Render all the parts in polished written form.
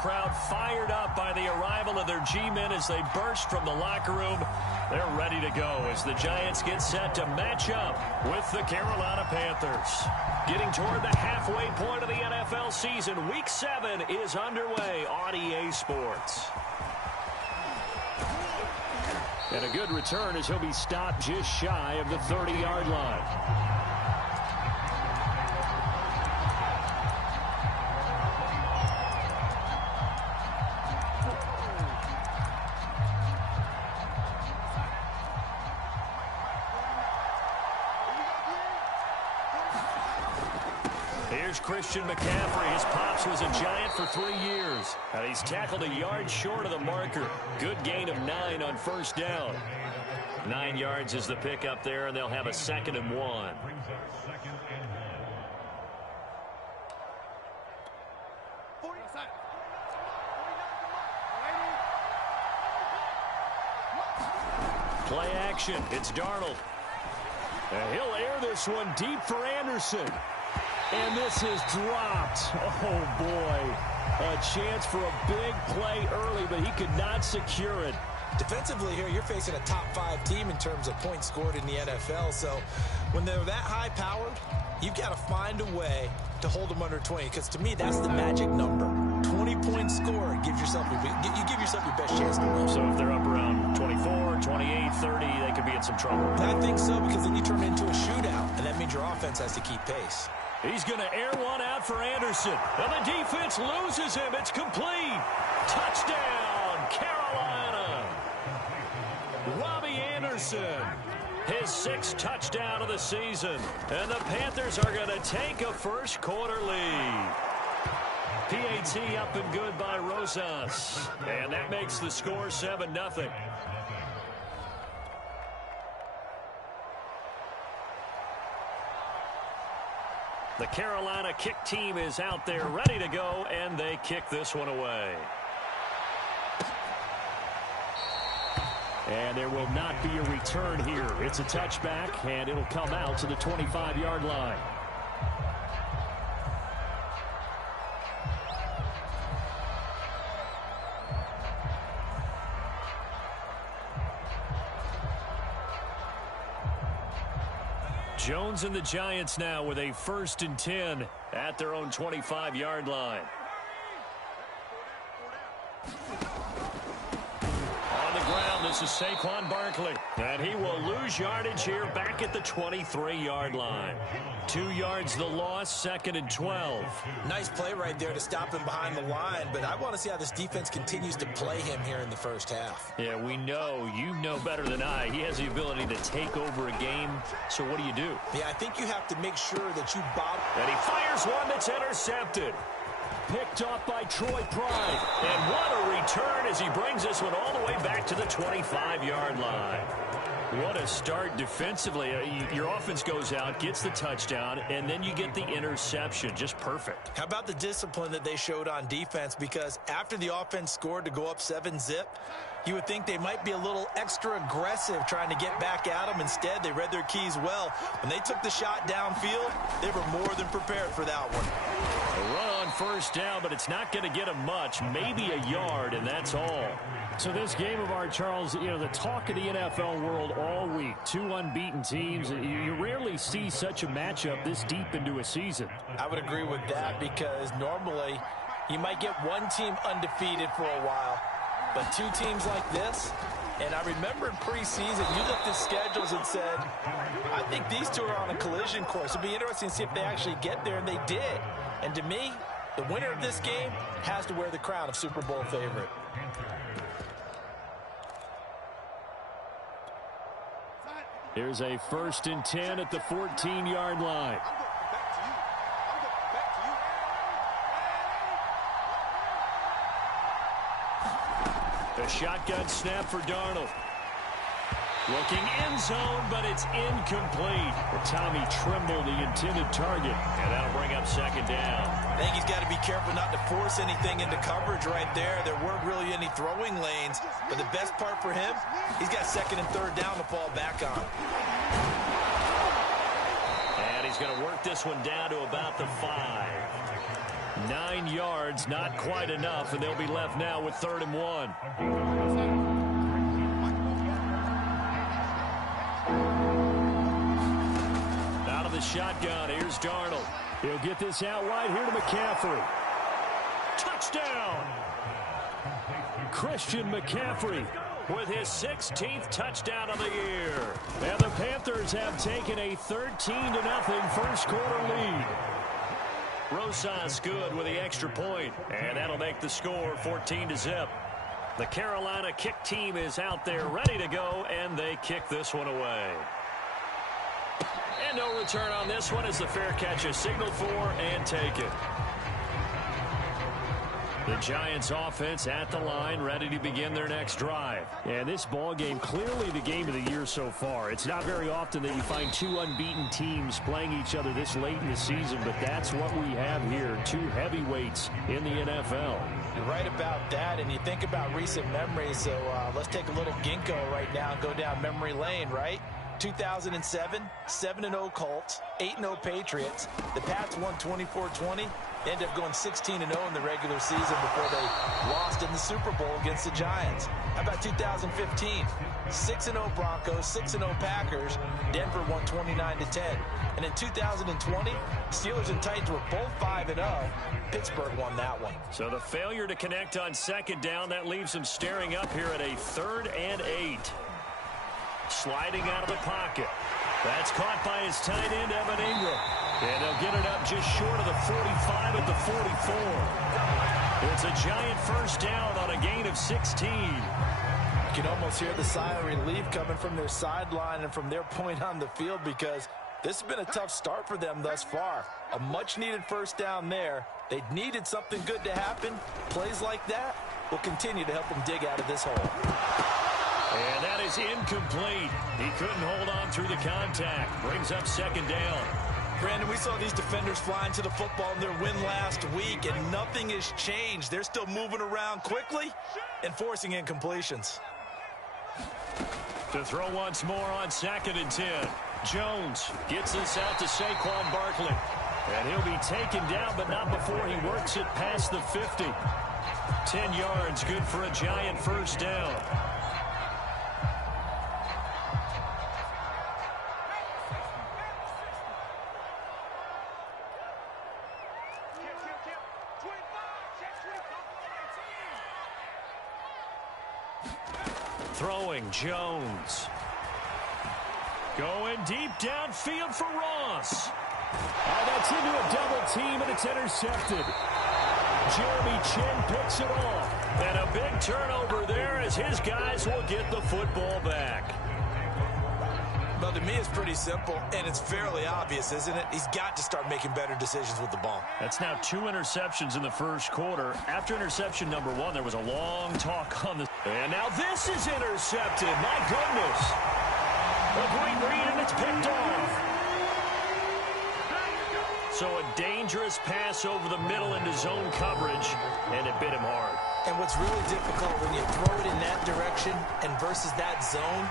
crowd fired up by the arrival of their G-men as they burst from the locker room. They're ready to go as the Giants get set to match up with the Carolina Panthers. Getting toward the halfway point of the NFL season, Week 7 is underway on EA Sports. And a good return as he'll be stopped just shy of the 30-yard line. Here's Christian McCaffrey. His pops was a Giant for 3 years. And he's tackled a yard short of the marker. Good gain of 9 on first down. 9 yards is the pickup there, and they'll have a 2nd and 1. Play action. It's Darnold. And he'll air this one deep for Anderson. And this is dropped. Oh, boy. A chance for a big play early, but he could not secure it. Defensively here, you're facing a top-5 team in terms of points scored in the NFL. So when they're that high-powered, you've got to find a way to hold them under 20. Because to me, that's the magic number. 20-point score. You give yourself your best chance to win. So if they're up around 24, 28, 30, they could be in some trouble. I think so, because then you turn it into a shootout, and that means your offense has to keep pace. He's going to air one out for Anderson. And the defense loses him. It's complete. Touchdown, Carolina. Robbie Anderson, his 6th touchdown of the season. And the Panthers are going to take a first quarter lead. PAT up and good by Rosas. And that makes the score 7-0. The Carolina kick team is out there ready to go, and they kick this one away. And there will not be a return here. It's a touchback, and it'll come out to the 25-yard line. Jones and the Giants now with a 1st and 10 at their own 25-yard line. On the ground, this is Saquon Barkley. And he will lose yardage here back at the 23-yard line. 2 yards the loss, 2nd and 12. Nice play right there to stop him behind the line, but I want to see how this defense continues to play him here in the first half. Yeah, we know. You know better than I. He has the ability to take over a game, so what do you do? Yeah, I think you have to make sure that you bob. And he fires one that's intercepted. Picked off by Troy Pride. And what a return as he brings this one all the way back to the 25-yard line. What a start defensively. Your offense goes out, gets the touchdown, and then you get the interception. Just perfect. How about the discipline that they showed on defense? Because after the offense scored to go up 7-zip, you would think they might be a little extra aggressive trying to get back at them. Instead, they read their keys well. When they took the shot downfield, they were more than prepared for that one. A run on first down, but it's not going to get them much. Maybe a yard, and that's all. So this game of ours, Charles, you know, the talk of the NFL world all week. 2 unbeaten teams. You rarely see such a matchup this deep into a season. I would agree with that because normally you might get one team undefeated for a while, but 2 teams like this. And I remember in preseason, you looked at schedules and said, I think these 2 are on a collision course. It'll be interesting to see if they actually get there, and they did. And to me, the winner of this game has to wear the crown of Super Bowl favorite. Here's a 1st and 10 at the 14-yard line. The shotgun snap for Darnold. Looking end zone, but it's incomplete. Tommy Tremble, the intended target. And that'll bring up 2nd down. I think he's got to be careful not to force anything into coverage right there. There weren't really any throwing lanes. But the best part for him, he's got 2nd and 3rd down to fall back on. And he's going to work this one down to about the 5. 9 yards, not quite enough, and they'll be left now with 3rd and 1. Out of the shotgun, here's Darnold. He'll get this out wide here to McCaffrey. Touchdown! Christian McCaffrey with his 16th touchdown of the year. And the Panthers have taken a 13-0 first quarter lead. Rosas good with the extra point, and that'll make the score 14-0. The Carolina kick team is out there ready to go, and they kick this one away. And no return on this one as the fair catch is signaled for and taken. The Giants offense at the line, ready to begin their next drive. And this ball game, clearly the game of the year so far. It's not very often that you find 2 unbeaten teams playing each other this late in the season, but that's what we have here, 2 heavyweights in the NFL. You're right about that, and you think about recent memories, so let's take a little ginkgo right now and go down memory lane, right? 2007, 7-0 Colts, 8-0 Patriots. The Pats won 24-20. They ended up going 16-0 in the regular season before they lost in the Super Bowl against the Giants. How about 2015? 6-0 Broncos, 6-0 Packers. Denver won 29-10. And in 2020, Steelers and Titans were both 5-0. Pittsburgh won that one. So the failure to connect on 2nd down, that leaves them staring up here at a 3rd and 8. Sliding out of the pocket. That's caught by his tight end, Evan Ingram. And they'll get it up just short of the 45 at the 44. It's a Giant first down on a gain of 16. You can almost hear the sigh of relief coming from their sideline and from their point on the field, because this has been a tough start for them thus far. A much-needed first down there. They needed something good to happen. Plays like that will continue to help them dig out of this hole. And that is incomplete. He couldn't hold on through the contact. Brings up 2nd down. Brandon, we saw these defenders flying to the football in their win last week, and nothing has changed. They're still moving around quickly and forcing incompletions. To throw once more on 2nd and 10. Jones gets this out to Saquon Barkley. And he'll be taken down, but not before he works it past the 50. 10 yards, good for a Giant first down. Throwing Jones. Going deep downfield for Ross. Oh, that's into a double team, and it's intercepted. Jeremy Chin picks it off. And a big turnover there as his guys will get the football back. Well, to me, it's pretty simple, and it's fairly obvious, isn't it? He's got to start making better decisions with the ball. That's now 2 interceptions in the first quarter. After interception number 1, there was a long talk on this. And now this is intercepted. My goodness. A great read, and it's picked off. So a dangerous pass over the middle into zone coverage, and it bit him hard. And what's really difficult when you throw it in that direction and versus that zone,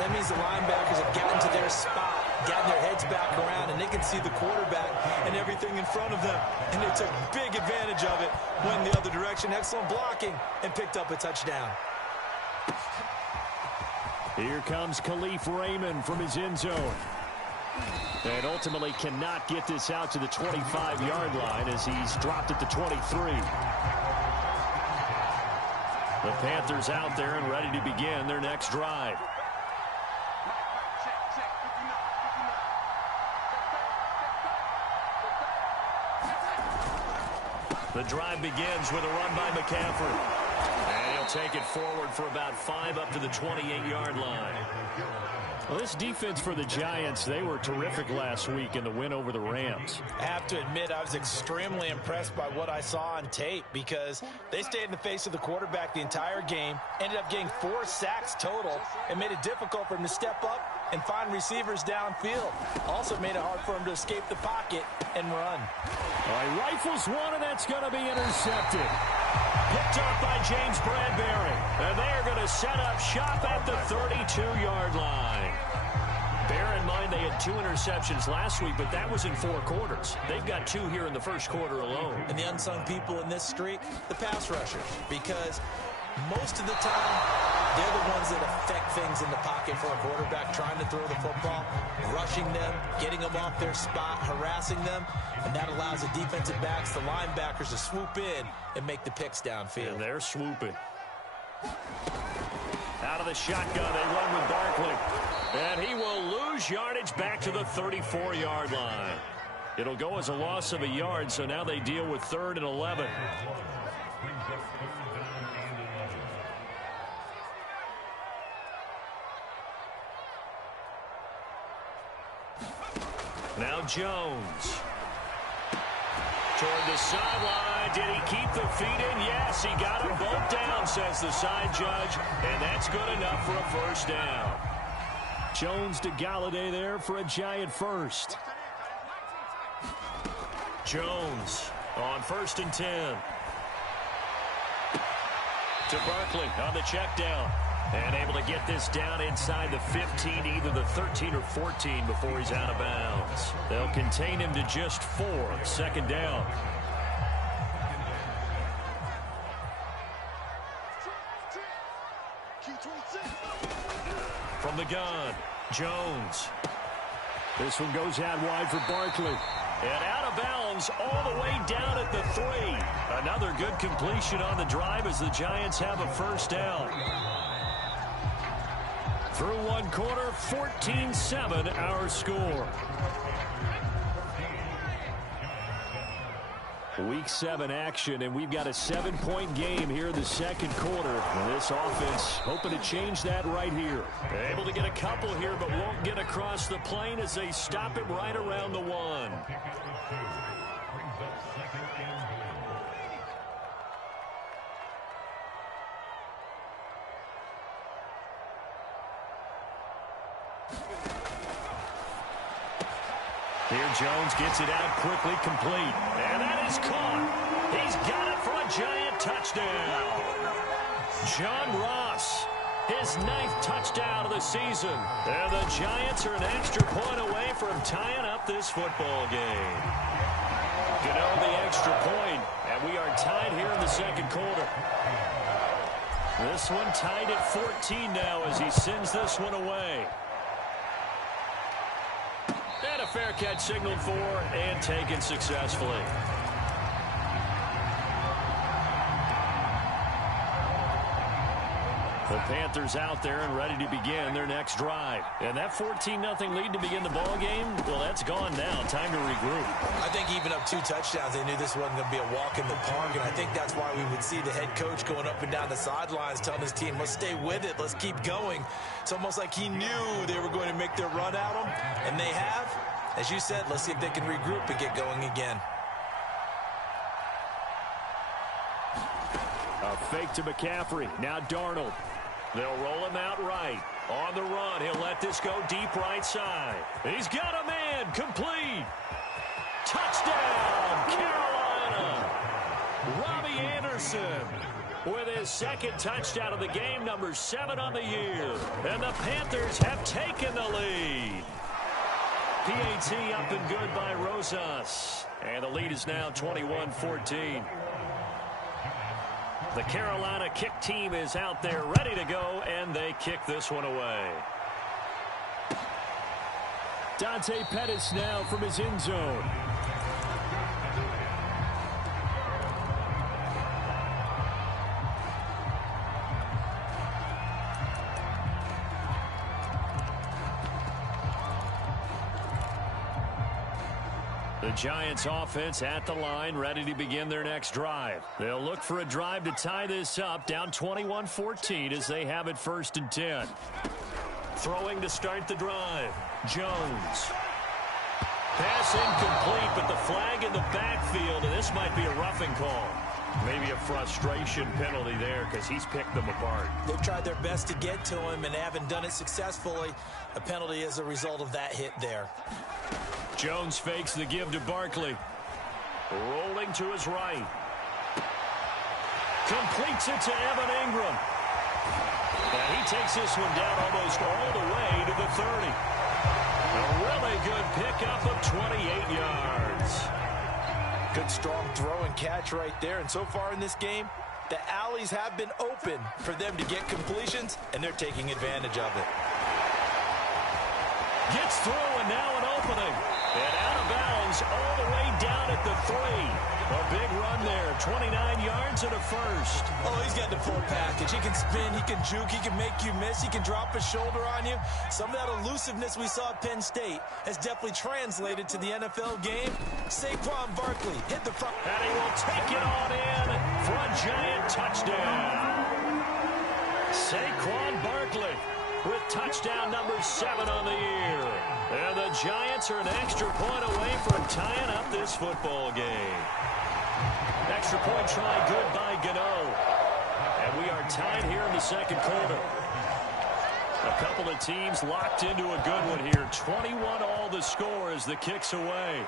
that means the linebackers have gotten to their spot, gotten their heads back around, and they can see the quarterback and everything in front of them. And they took big advantage of it, went the other direction, excellent blocking, and picked up a touchdown. Here comes Khalif Raymond from his end zone. And ultimately cannot get this out to the 25-yard line as he's dropped at the 23. The Panthers out there and ready to begin their next drive. The drive begins with a run by McCaffrey. And he'll take it forward for about 5 up to the 28-yard line. Well, this defense for the Giants, they were terrific last week in the win over the Rams. I have to admit, I was extremely impressed by what I saw on tape because they stayed in the face of the quarterback the entire game, ended up getting 4 sacks total, and made it difficult for him to step up and find receivers downfield. Also made it hard for him to escape the pocket and run. All right, rifles one, and that's going to be intercepted. Picked up by James Bradbury. And they are going to set up shop at the 32-yard line. Bear in mind they had 2 interceptions last week, but that was in 4 quarters. They've got 2 here in the first quarter alone. And the unsung people in this streak, the pass rushers, because most of the time, they're the ones that affect things in the pocket for a quarterback, trying to throw the football, rushing them, getting them off their spot, harassing them, and that allows the defensive backs, the linebackers, to swoop in and make the picks downfield. And they're swooping. Out of the shotgun, they run with Barkley. And he will lose yardage back to the 34-yard line. It'll go as a loss of a yard, so now they deal with 3rd and 11. Now Jones. Toward the sideline. Did he keep the feet in? Yes, he got them both down, says the side judge. And that's good enough for a first down. Jones to Galladay there for a Giant first. Jones on 1st and 10. To Barkley on the check down. And able to get this down inside the 15, either the 13 or 14 before he's out of bounds. They'll contain him to just 4. 2nd down. From the gun, Jones. This one goes out wide for Barkley. And out of bounds all the way down at the 3. Another good completion on the drive as the Giants have a first down. Through 1 quarter, 14-7 our score. Week 7 action, and we've got a 7-point game here in the 2nd quarter. And this offense hoping to change that right here. Able to get a couple here, but won't get across the plane as they stop him right around the 1. Here Jones gets it out quickly, complete. And that is caught. He's got it for a Giant touchdown. John Ross, his 9th touchdown of the season. And the Giants are an extra point away from tying up this football game. Gano the extra point, and we are tied here in the 2nd quarter. This one tied at 14 now as he sends this one away. And a fair catch signaled for and taken successfully. The Panthers out there and ready to begin their next drive. And that 14-0 lead to begin the ball game, well, that's gone now. Time to regroup. I think even up 2 touchdowns, they knew this wasn't going to be a walk in the park, and I think that's why we would see the head coach going up and down the sidelines telling his team, let's stay with it, let's keep going. It's almost like he knew they were going to make their run at him, and they have. As you said, let's see if they can regroup and get going again. A fake to McCaffrey. Now Darnold. They'll roll him out right. On the run, he'll let this go deep right side. He's got a man. Complete. Touchdown, Carolina. Robbie Anderson with his 2nd touchdown of the game, number 7 on the year. And the Panthers have taken the lead. PAT up and good by Rosas. And the lead is now 21-14. The Carolina kick team is out there ready to go, and they kick this one away. Dante Pettis now from his end zone. The Giants offense at the line, ready to begin their next drive. They'll look for a drive to tie this up, down 21-14 as they have it 1st and 10. Throwing to start the drive. Jones. Pass incomplete, but the flag in the backfield, and this might be a roughing call. Maybe a frustration penalty there because he's picked them apart. They've tried their best to get to him and haven't done it successfully. A penalty is a result of that hit there. Jones fakes the give to Barkley. Rolling to his right. Completes it to Evan Ingram. And he takes this one down almost all the way to the 30. A really good pickup of 28 yards. Good strong throw and catch right there. And so far in this game, the alleys have been open for them to get completions, and they're taking advantage of it. Gets through, and now an opening. And out of bounds all the way down at the 3. A big run there, 29 yards and a first. Oh, he's got the full package. He can spin, he can juke, he can make you miss, he can drop a shoulder on you. Some of that elusiveness we saw at Penn State has definitely translated to the NFL game. Saquon Barkley hit the front. And he will take it on in for a giant touchdown. Saquon Barkley with touchdown number 7 on the year. And the Giants are an extra point away from tying up this football game. Extra point try good by Gano. And we are tied here in the second quarter. A couple of teams locked into a good one here. 21 all the score as the kick's away.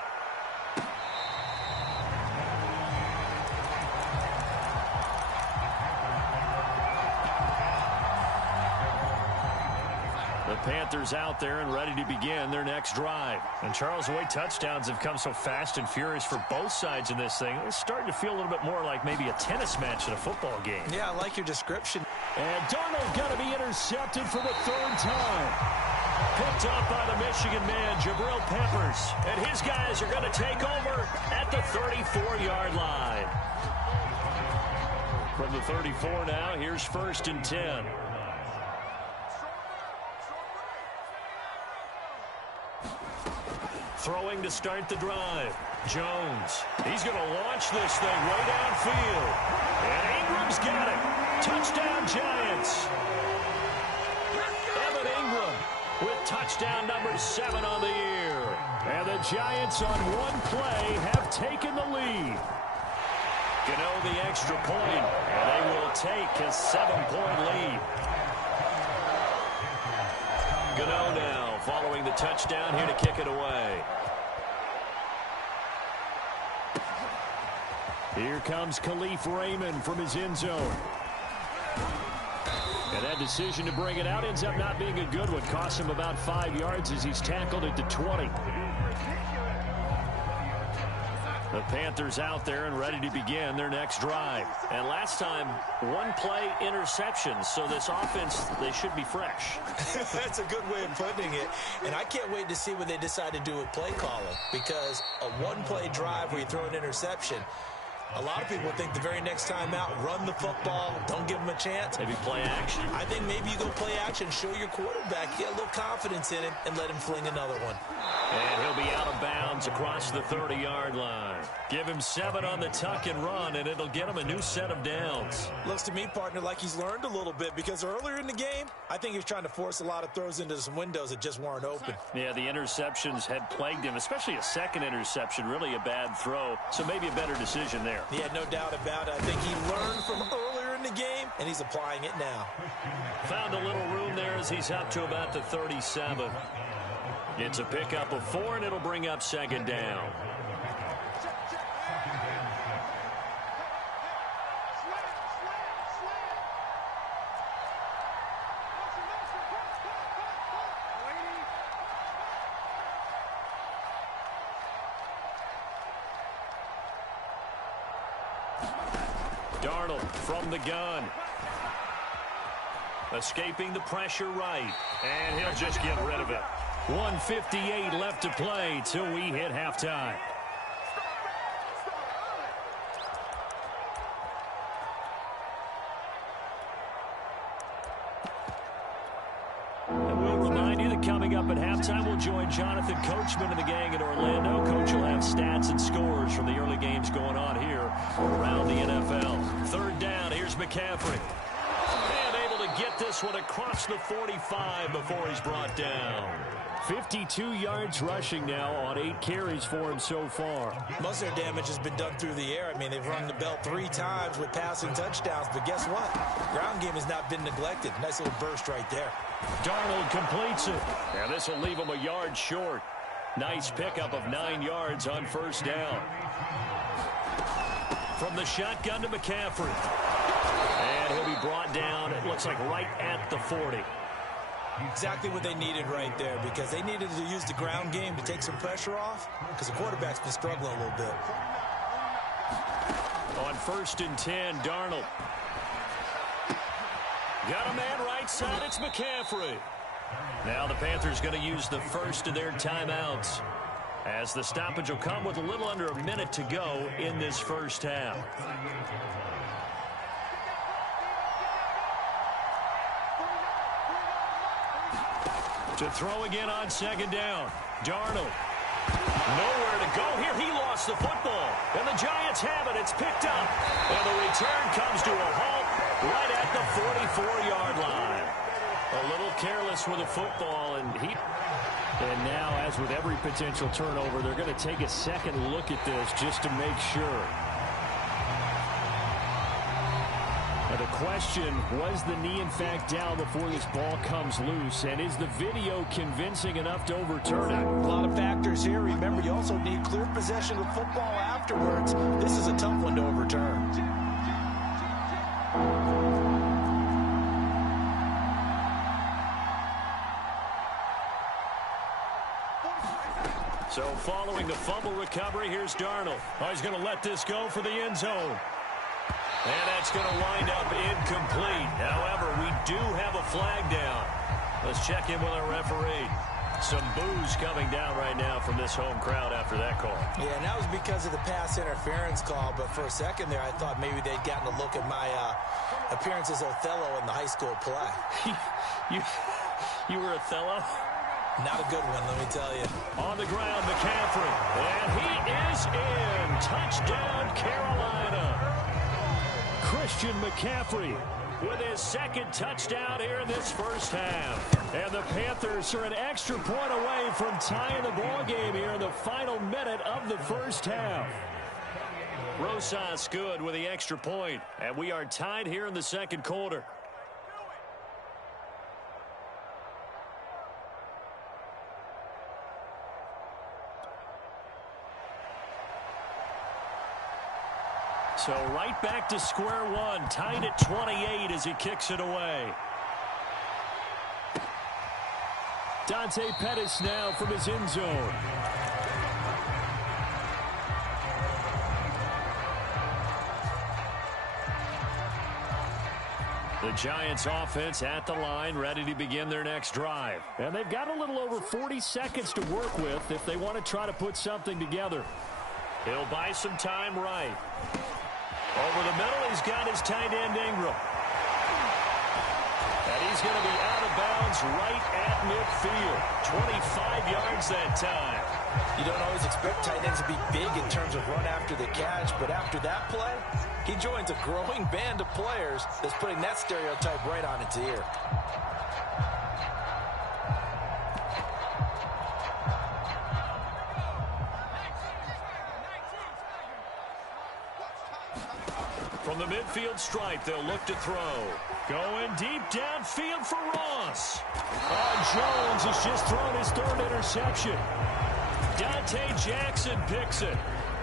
The Panthers out there and ready to begin their next drive. And Charles, the way touchdowns have come so fast and furious for both sides in this thing, it's starting to feel a little bit more like maybe a tennis match in a football game. Yeah, I like your description. And Darnold going to be intercepted for the 3rd time. Picked up by the Michigan man, Jabril Peppers. And his guys are going to take over at the 34-yard line. From the 34 now, here's 1st and 10. Throwing to start the drive. Jones. He's going to launch this thing way downfield. And Ingram's got it. Touchdown, Giants. Evan Ingram with touchdown number 7 on the year. And the Giants on one play have taken the lead. Gano the extra point, and they will take a 7-point lead. Gano now following the touchdown here to kick it away. Here comes Khalif Raymond from his end zone. And that decision to bring it out ends up not being a good one. Costs him about 5 yards as he's tackled at the 20. The Panthers out there and ready to begin their next drive. And last time, one play interception. So this offense, they should be fresh. That's a good way of putting it. And I can't wait to see what they decide to do with play calling. Because a one-play drive where you throw an interception, a lot of people think the very next time out, run the football, don't give them a chance. Maybe play action. I think maybe you go play action, show your quarterback, get a little confidence in him, and let him fling another one. And he'll be out of bounds across the 30-yard line. Give him 7 on the tuck and run, and it'll get him a new set of downs. Looks to me, partner, like he's learned a little bit, because earlier in the game, I think he was trying to force a lot of throws into some windows that just weren't open. Yeah, the interceptions had plagued him, especially a second interception, really a bad throw. So maybe a better decision there. Yeah, no doubt about it. I think he learned from earlier in the game, and he's applying it now. Found a little room there as he's up to about the 37. It's a pickup of 4, and it'll bring up 2nd down. Darnold from the gun. Escaping the pressure right. And he'll just get rid of it. 1:58 left to play till we hit halftime. And we'll remind you that coming up at halftime, we'll join Jonathan Coachman and the gang in Orlando. Coach will have stats and scores from the early games going on here around the NFL. 3rd down, here's McCaffrey. And able to get this one across the 45 before he's brought down. 52 yards rushing now on 8 carries for him so far. Most of their damage has been done through the air. I mean, they've rung the bell 3 times with passing touchdowns, but guess what? Ground game has not been neglected. Nice little burst right there. Darnold completes it. And this will leave him a yard short. Nice pickup of 9 yards on 1st down. From the shotgun to McCaffrey. And he'll be brought down, it looks like right at the 40. Exactly what they needed right there, because they needed to use the ground game to take some pressure off, because the quarterback's been struggling a little bit. On 1st and 10, Darnold. Got a man right side, it's McCaffrey. Now the Panthers going to use the first of their timeouts, as the stoppage will come with a little under a minute to go in this first half. To throw again on 2nd down. Darnold. Nowhere to go here. He lost the football. And the Giants have it. It's picked up. And the return comes to a halt right at the 44-yard line. A little careless with the football. And now, as with every potential turnover, they're going to take a second look at this just to make sure. Now the question, was the knee in fact down before this ball comes loose? And is the video convincing enough to overturn it? A lot of factors here. Remember, you also need clear possession of football afterwards. This is a tough one to overturn. So following the fumble recovery, here's Darnold. Oh, he's going to let this go for the end zone. And that's going to wind up incomplete. However, we do have a flag down. Let's check in with our referee. Some boos coming down right now from this home crowd after that call. Yeah, and that was because of the pass interference call. But for a second there, I thought maybe they'd gotten a look at my appearance as Othello in the high school play. You were Othello? Not a good one, let me tell you. On the ground, McCaffrey. And he is in. Touchdown, Carolina. Christian McCaffrey with his 2nd touchdown here in this first half. And the Panthers are an extra point away from tying the ball game here in the final minute of the first half. Rosas good with the extra point. And we are tied here in the 2nd quarter. So right back to square one, tied at 28 as he kicks it away. Dante Pettis now from his end zone. The Giants offense at the line, ready to begin their next drive. And they've got a little over 40 seconds to work with if they want to try to put something together. He'll buy some time right. Over the middle, he's got his tight end, Ingram. And he's going to be out of bounds right at midfield. 25 yards that time. You don't always expect tight ends to be big in terms of run after the catch, but after that play, he joins a growing band of players that's putting that stereotype right on its ear. From the midfield stripe, they'll look to throw. Going deep downfield for Ross. Jones has just thrown his 3rd interception. Dante Jackson picks it.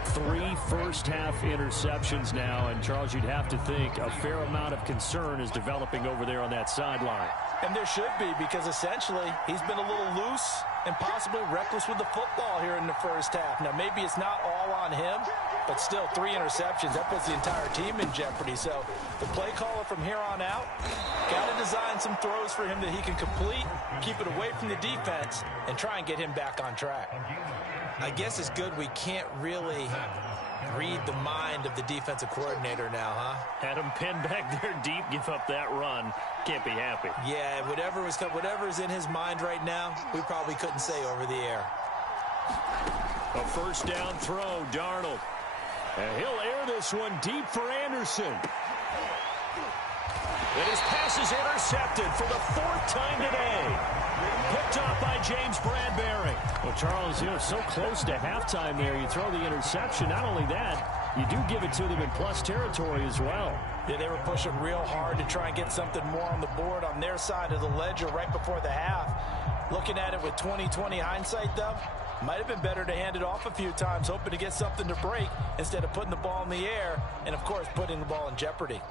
3 first-half interceptions now, and Charles, you'd have to think a fair amount of concern is developing over there on that sideline. And there should be, because essentially he's been a little loose and possibly reckless with the football here in the first half. Now, maybe it's not all on him, but still 3 interceptions. That puts the entire team in jeopardy. So the play caller from here on out got to design some throws for him that he can complete, keep it away from the defense, and try and get him back on track. I guess it's good we can't really read the mind of the defensive coordinator now, huh? Had him pinned back there deep, give up that run. Can't be happy. Yeah, whatever's in his mind right now, we probably couldn't say over the air. A first down throw, Darnold. And he'll air this one deep for Anderson. And his pass is intercepted for the 4th time today. Picked up by James Bradbury. Well, Charles, so close to halftime there. You throw the interception. Not only that, you do give it to them in plus territory as well. Yeah, they were pushing real hard to try and get something more on the board on their side of the ledger right before the half. Looking at it with 20/20 hindsight, though, might have been better to hand it off a few times, hoping to get something to break instead of putting the ball in the air and, of course, putting the ball in jeopardy.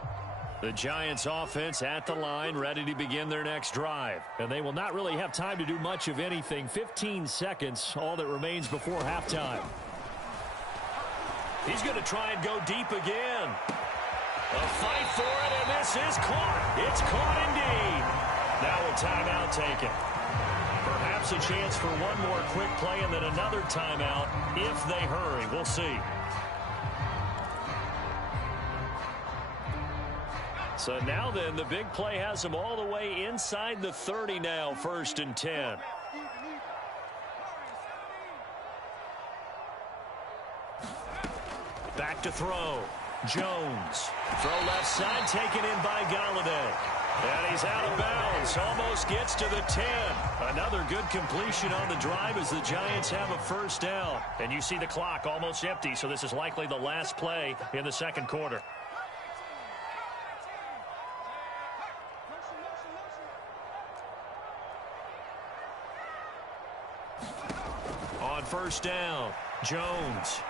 The Giants offense at the line, ready to begin their next drive. And they will not really have time to do much of anything. 15 seconds, all that remains before halftime. He's going to try and go deep again. A fight for it, and this is caught. It's caught indeed. Now a timeout taken. Perhaps a chance for one more quick play and then another timeout if they hurry. We'll see. So now then, the big play has them all the way inside the 30 now, 1st and 10. Back to throw. Jones. Throw left side, taken in by Galladay. And he's out of bounds. Almost gets to the 10. Another good completion on the drive as the Giants have a first down. And you see the clock almost empty, so this is likely the last play in the second quarter. On first down, Jones.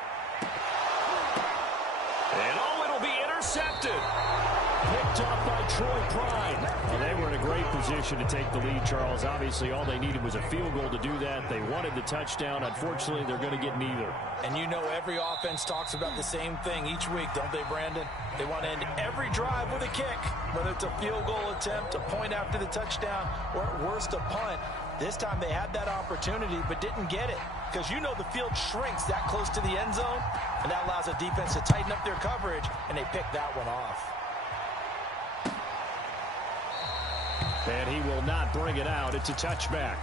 And it'll be intercepted. Picked up by Troy Pride. Well, they were in a great position to take the lead, Charles. Obviously, all they needed was a field goal to do that. They wanted the touchdown. Unfortunately, they're going to get neither. And you know every offense talks about the same thing each week, don't they, Brandon? They want to end every drive with a kick, whether it's a field goal attempt, a point after the touchdown, or at worst a punt. This time they had that opportunity but didn't get it because you know the field shrinks that close to the end zone, and that allows the defense to tighten up their coverage, and they picked that one off. And he will not bring it out. It's a touchback.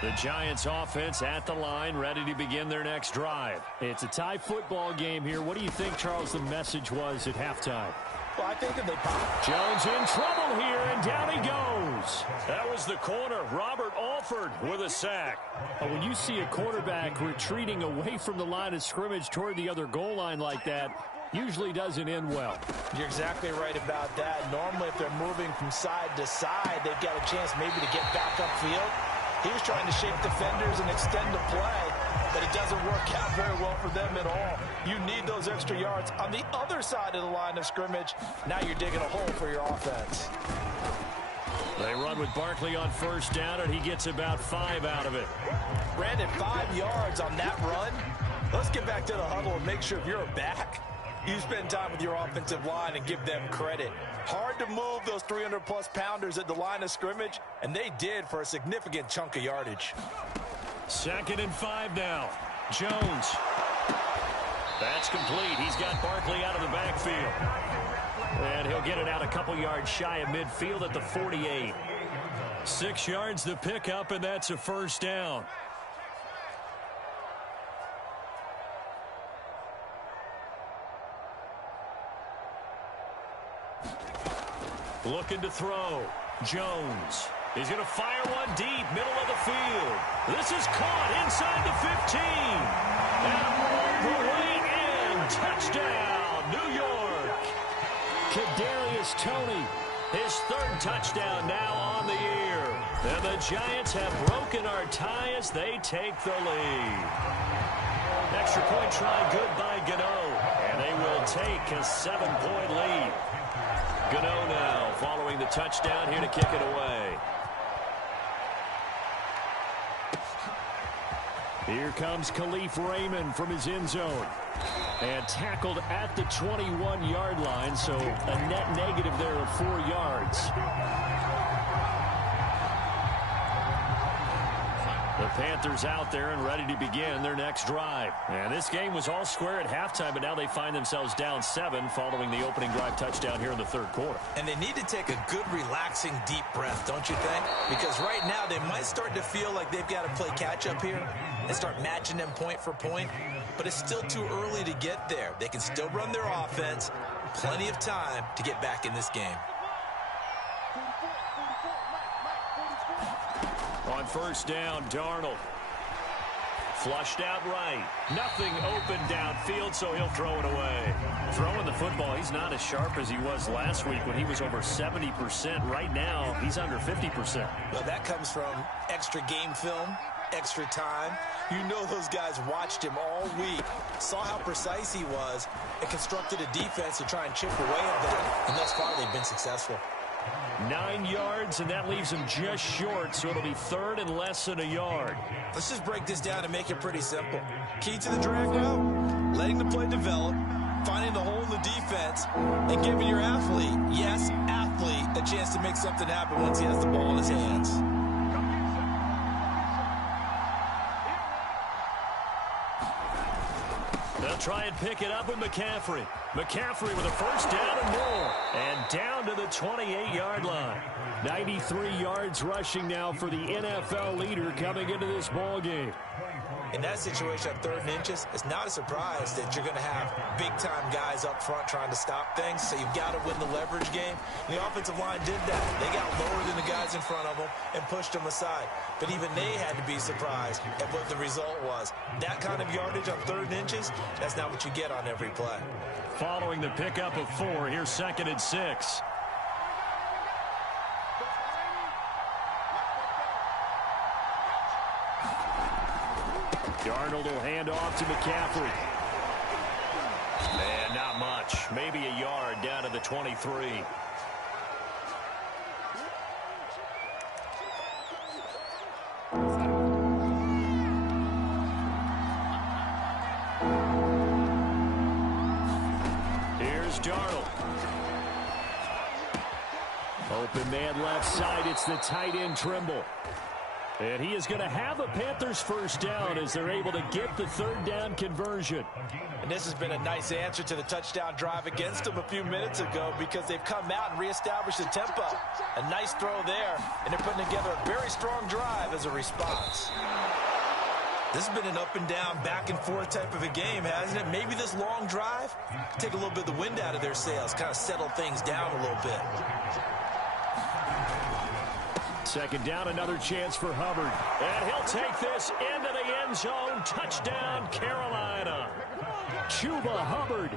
The Giants offense at the line, ready to begin their next drive. It's a tie football game here. What do you think, Charles, the message was at halftime? Well, I think that they popped. Jones in trouble here, and down he goes. That was the corner, Robert Alford, with a sack. When you see a quarterback retreating away from the line of scrimmage toward the other goal line like that, usually doesn't end well. You're exactly right about that. Normally, if they're moving from side to side, they've got a chance maybe to get back upfield. He was trying to shake defenders and extend the play, but it doesn't work out very well for them at all. You need those extra yards on the other side of the line of scrimmage. Now you're digging a hole for your offense. They run with Barkley on first down, and he gets about 5 out of it. Brandon, 5 yards on that run. Let's get back to the huddle and make sure if you're back, you spend time with your offensive line and give them credit. Hard to move those 300-plus pounders at the line of scrimmage, and they did for a significant chunk of yardage. 2nd and 5 now. Jones. That's complete. He's got Barkley out of the backfield. And he'll get it out a couple yards shy of midfield at the 48. 6 yards the pickup, and that's a first down. Looking to throw. Jones. He's going to fire one deep, middle of the field. This is caught inside the 15. And all the way in. Touchdown, New York. Kadarius Toney, his 3rd touchdown now on the year. And the Giants have broken our tie as they take the lead. Extra point try good by Gano. And they will take a 7-point lead. Gano now following the touchdown here to kick it away. Here comes Khalif Raymond from his end zone. And tackled at the 21-yard line, so a net negative there of 4 yards. The Panthers out there and ready to begin their next drive. And this game was all square at halftime, but now they find themselves down 7 following the opening drive touchdown here in the 3rd quarter. And they need to take a good, relaxing, deep breath, don't you think? Because right now they might start to feel like they've got to play catch-up here and start matching them point for point. But it's still too early to get there. They can still run their offense. Plenty of time to get back in this game. On first down, Darnold. Flushed out right. Nothing open downfield, so he'll throw it away. Throwing the football, he's not as sharp as he was last week when he was over 70%. Right now, he's under 50%. Well, that comes from extra game film, extra time. You know those guys watched him all week, saw how precise he was, and constructed a defense to try and chip away at that. And thus far, they've been successful. 9 yards, and that leaves him just short, so it'll be third and less than a yard. Let's just break this down and make it pretty simple. Key to the drag route, letting the play develop, finding the hole in the defense, and giving your athlete, yes, athlete, a chance to make something happen once he has the ball in his hands. They'll try and pick it up with McCaffrey. McCaffrey with a first down and more. And down to the 28-yard line. 93 yards rushing now for the NFL leader coming into this ball game. In that situation on 3rd and inches, it's not a surprise that you're going to have big-time guys up front trying to stop things, so you've got to win the leverage game. And the offensive line did that. They got lower than the guys in front of them and pushed them aside. But even they had to be surprised at what the result was. That kind of yardage on 3rd and inches, that's not what you get on every play. Following the pickup of 4, here's 2nd and 6. Darnold will hand off to McCaffrey. And not much. Maybe a yard down to the 23. Here's Darnold. Open man left side. It's the tight end Trimble. And he is going to have a Panthers first down as they're able to get the 3rd down conversion. And this has been a nice answer to the touchdown drive against them a few minutes ago because they've come out and reestablished the tempo. A nice throw there, and they're putting together a very strong drive as a response. This has been an up and down, back and forth type of a game, hasn't it? Maybe this long drive take a little bit of the wind out of their sails, kind of settle things down a little bit. 2nd down, another chance for Hubbard. And he'll take this into the end zone. Touchdown, Carolina. Chuba Hubbard,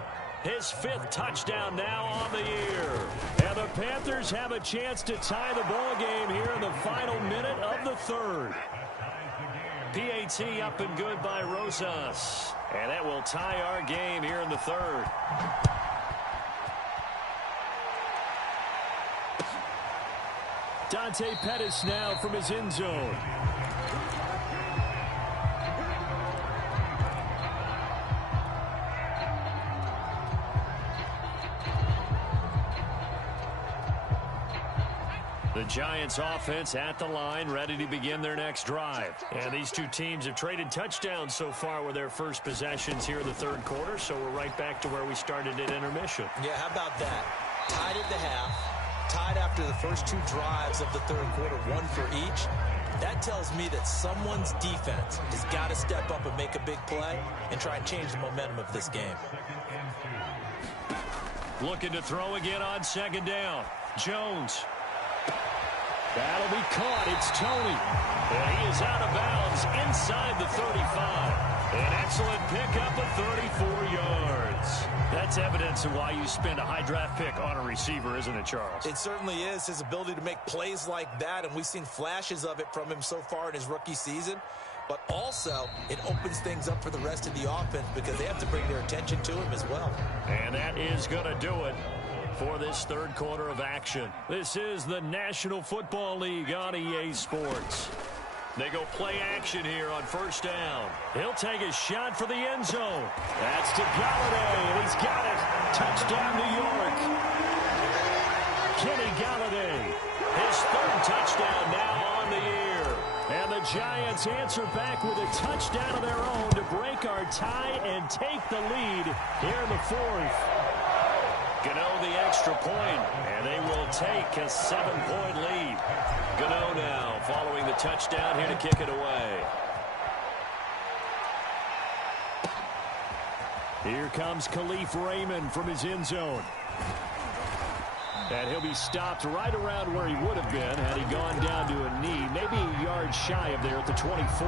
his 5th touchdown now on the year. And the Panthers have a chance to tie the ball game here in the final minute of the 3rd. PAT up and good by Rosas. And that will tie our game here in the 3rd. Dante Pettis now from his end zone. The Giants offense at the line, ready to begin their next drive. And these two teams have traded touchdowns so far with their first possessions here in the 3rd quarter, so we're right back to where we started at intermission. Yeah, how about that? Tied at the half. Tied after the first 2 drives of the 3rd quarter, 1 for each. That tells me that someone's defense has got to step up and make a big play and try and change the momentum of this game. Looking to throw again on 2nd down. Jones. That'll be caught. It's Tony. And he is out of bounds inside the 35. An excellent pickup of 34 yards. That's evidence of why you spend a high draft pick on a receiver, isn't it, Charles? It certainly is. His ability to make plays like that, and we've seen flashes of it from him so far in his rookie season. But also, it opens things up for the rest of the offense because they have to bring their attention to him as well. And that is going to do it for this 3rd quarter of action. This is the National Football League on EA Sports. They go play action here on 1st down. He'll take a shot for the end zone. That's to Galladay, and he's got it. Touchdown, New York. Kenny Galladay, his 3rd touchdown now on the year. And the Giants answer back with a touchdown of their own to break our tie and take the lead here in the 4th. Gano the extra point, and they will take a 7-point lead. Gano now following the touchdown here to kick it away. Here comes Khalif Raymond from his end zone. And he'll be stopped right around where he would have been had he gone down to a knee, maybe a yard shy of there at the 24.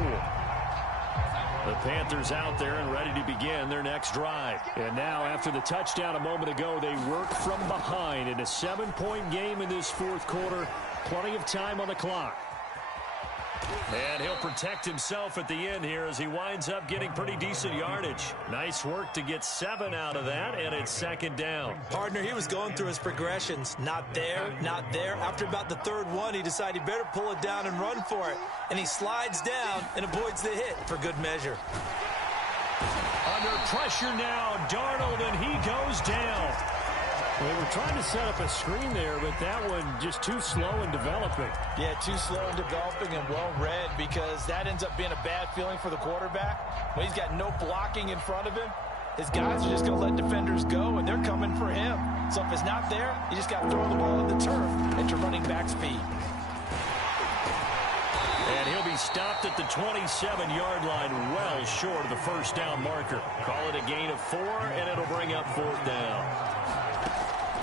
The Panthers out there and ready to begin their next drive. And now, after the touchdown a moment ago, they work from behind in a 7-point game in this 4th quarter. Plenty of time on the clock. And he'll protect himself at the end here as he winds up getting pretty decent yardage. Nice work to get 7 out of that, and it's second down. Partner, he was going through his progressions. Not there, not there. After about the third one, he decided he better pull it down and run for it. And he slides down and avoids the hit for good measure. Under pressure now, Darnold, and he goes down. They were trying to set up a screen there, but that one just too slow in developing. Yeah, too slow in developing and well read, because that ends up being a bad feeling for the quarterback. When he's got no blocking in front of him, his guys are just going to let defenders go, and they're coming for him. So if it's not there, you just got to throw the ball at the turf into running back speed. And he'll be stopped at the 27-yard line, well short of the first down marker. Call it a gain of 4, and it'll bring up 4th down.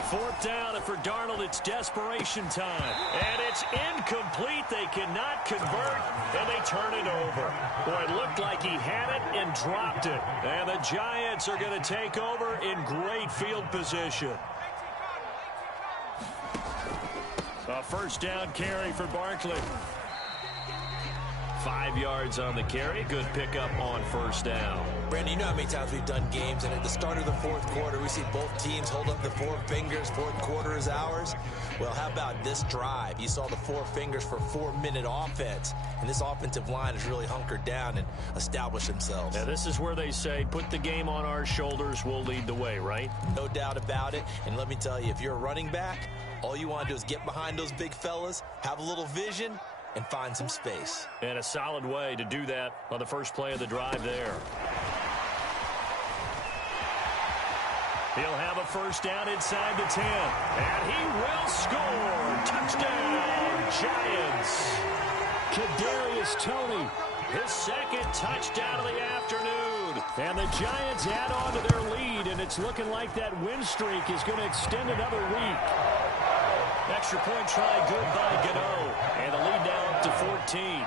4th down, and for Darnold, it's desperation time. And it's incomplete. They cannot convert, and they turn it over. Boy, it looked like he had it and dropped it. And the Giants are going to take over in great field position. A first down carry for Barkley. 5 yards on the carry. Good pickup on first down. Brandon, you know how many times we've done games, and at the start of the fourth quarter, we see both teams hold up the 4 fingers. Fourth quarter is ours. Well, how about this drive? You saw the 4 fingers for 4-minute offense, and this offensive line has really hunkered down and established themselves. Now, this is where they say, put the game on our shoulders, we'll lead the way, right? No doubt about it. And let me tell you, if you're a running back, all you want to do is get behind those big fellas, have a little vision, and find some space. And a solid way to do that on the first play of the drive there. He'll have a first down inside the 10. And he will score. Touchdown, Giants. Kadarius Toney, His second touchdown of the afternoon. and the Giants add on to their lead, and it's looking like that win streak is going to extend another week. Extra point try good by Gano. And the lead now up to 14.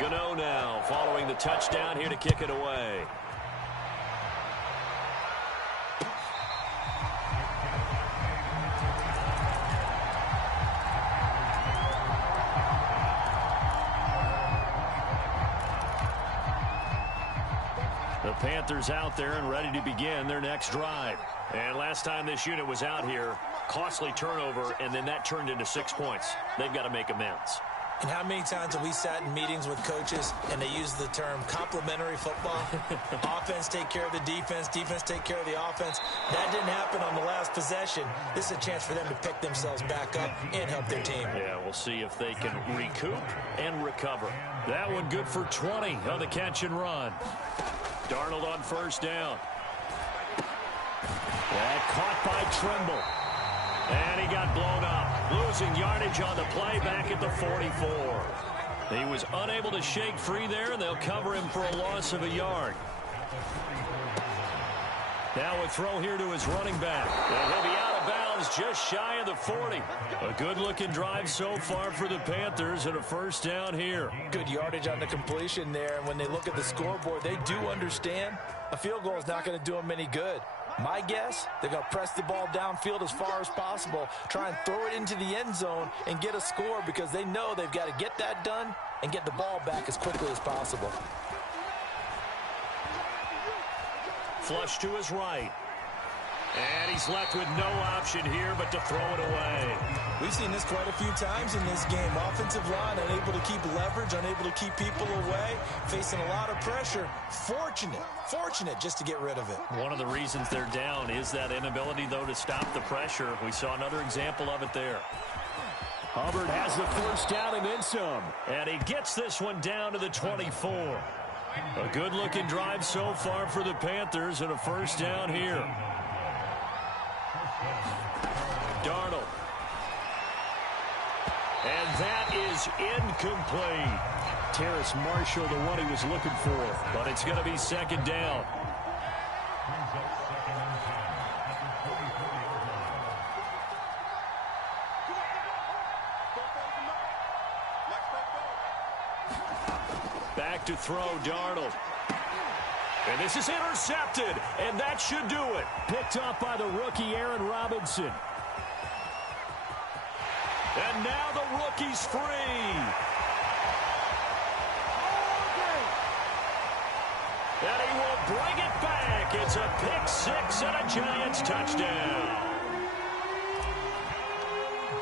Gano now following the touchdown here to kick it away. The Panthers out there and ready to begin their next drive. And last time this unit was out here, costly turnover, and then that turned into 6 points. They've got to make amends. And how many times have we sat in meetings with coaches and they use the term complementary football? Offense take care of the defense, defense take care of the offense. That didn't happen on the last possession. This is a chance for them to pick themselves back up and help their team. Yeah, we'll see if they can recoup and recover. That one good for 20 on the catch and run. Darnold on first down. That caught by Trimble. And he got blown up. Losing yardage on the play back at the 44. He was unable to shake free there, and they'll cover him for a loss of a yard. Now a throw here to his running back. And he'll be out of bounds just shy of the 40. A good-looking drive so far for the Panthers, and a first down here. Good yardage on the completion there, and when they look at the scoreboard, they do understand a field goal is not going to do them any good. My guess, they're going to press the ball downfield as far as possible, try and throw it into the end zone and get a score, because they know they've got to get that done and get the ball back as quickly as possible. Flush to his right. And he's left with no option here but to throw it away. We've seen this quite a few times in this game. Offensive line unable to keep leverage, unable to keep people away, facing a lot of pressure. Fortunate just to get rid of it. One of the reasons they're down is that inability, though, to stop the pressure. We saw another example of it there. Hubbard has the first down and then some. And he gets this one down to the 24. A good-looking drive so far for the Panthers, and a first down here. Darnold. And that is incomplete. Terrace Marshall, the one he was looking for. But it's going to be second down. Back to throw, Darnold. And this is intercepted, and that should do it. Picked up by the rookie Aaron Robinson. And now the rookie's free. And he will bring it back. It's a pick-6 and a Giants touchdown.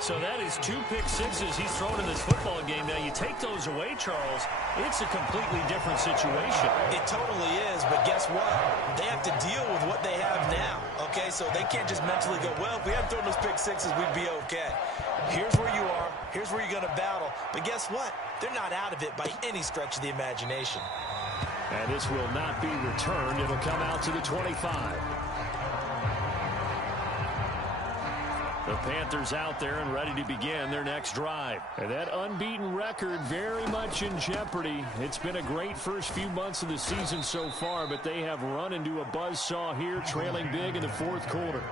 So that is 2 pick-6s he's thrown in this football game. Now, you take those away, Charles, it's a completely different situation. It totally is, but guess what? They have to deal with what they have now, okay? So they can't just mentally go, well, if we hadn't thrown those pick-6s, we'd be okay. Here's where you are. Here's where you're going to battle. But guess what? They're not out of it by any stretch of the imagination. And this will not be returned. It'll come out to the 25. The Panthers out there and ready to begin their next drive. And that unbeaten record very much in jeopardy. It's been a great first few months of the season so far, but they have run into a buzzsaw here, trailing big in the fourth quarter.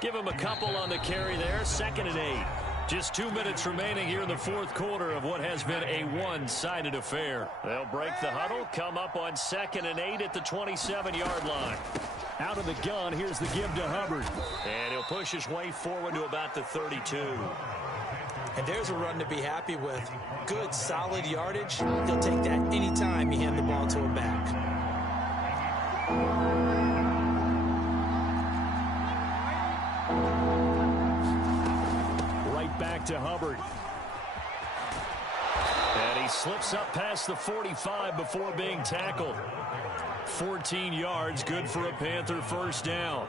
Give him a couple on the carry there, 2nd and 8. Just 2 minutes remaining here in the fourth quarter of what has been a one-sided affair. They'll break the huddle, come up on 2nd and 8 at the 27-yard line. Out of the gun, here's the give to Hubbard. And he'll push his way forward to about the 32. And there's a run to be happy with. Good, solid yardage. He'll take that anytime you hand the ball to a back. Right back to Hubbard. And he slips up past the 45 before being tackled. 14 yards, good for a Panther first down.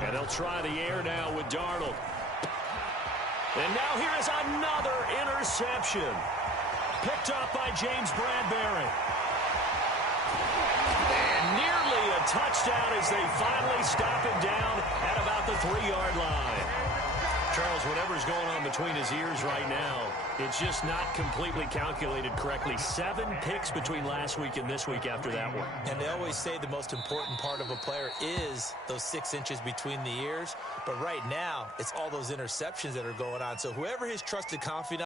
And they'll try the air now with Darnold. And now here is another interception. Picked up by James Bradbury. And nearly a touchdown as they finally stop him down at about the 3-yard line. Charles, whatever's going on between his ears right now, it's just not completely calculated correctly. 7 picks between last week and this week after that one. And they always say the most important part of a player is those 6 inches between the ears. But right now, it's all those interceptions that are going on. So whoever his trusted confidant